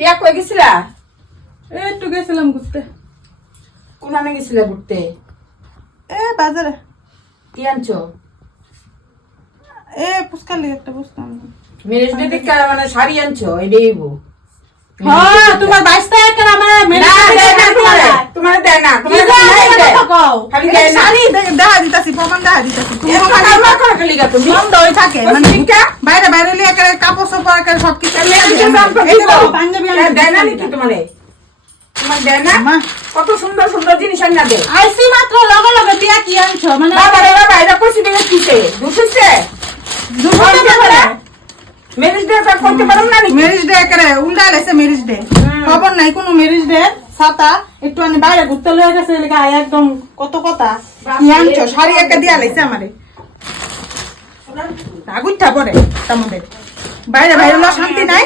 পিয়া কই গেছিলা? একটু গেছিলাম ঘুরতে। কোনানে গেছিলা ঘুরতে? বাজারে। কি আনছো? পুচকালি একটা বুঝতাম। মেরেজ ডে থেকে মানে শাড়ি আনছো? এটাই বউ। হ্যাঁ, তোমার বাইশটা একটা আমার না, দেয় না তোমারে। তোমারে দেয় না। তোমারে দেয় না। খালি দেয় না। শাড়ি দেখা দিতাছি, প্রমাণ দেখা দিতাছি। তুমি এত কারবার করো খালি গা তুমি। বন্ধ হয়ে থাকে মানে বাইরে বাইরে হলে একেবারে কাপড় চোপড় একেবারে সবকিছু পাঞ্জাবি দেয় না নাকি তোমারে? তোমার দেয় না? মা কত সুন্দর সুন্দর জিনিস আনা দেয়। আইসি মাত্র লগে লগে পিয়া কি আনছো মানে বাবা রে বাবা, এটা কইছি দেখে কিসে? দুসুছে? মেরেজ ডে করতে পারো না নাকি? মেরিজ ডে একেবারে উল্টা লেছে মেরিজ ডে। খবর নাই কোনো মেরিজ ডে। ছাতা একটু আমি বাইরে ঘুরতে লয়ে গেছে গায়ে একদম কত কথা কি আনছো শাড়ি একটা দিয়া লাইছে আমারে আগুইটা পরে তার মধ্যে বাইরে বাইরে শান্তি নাই।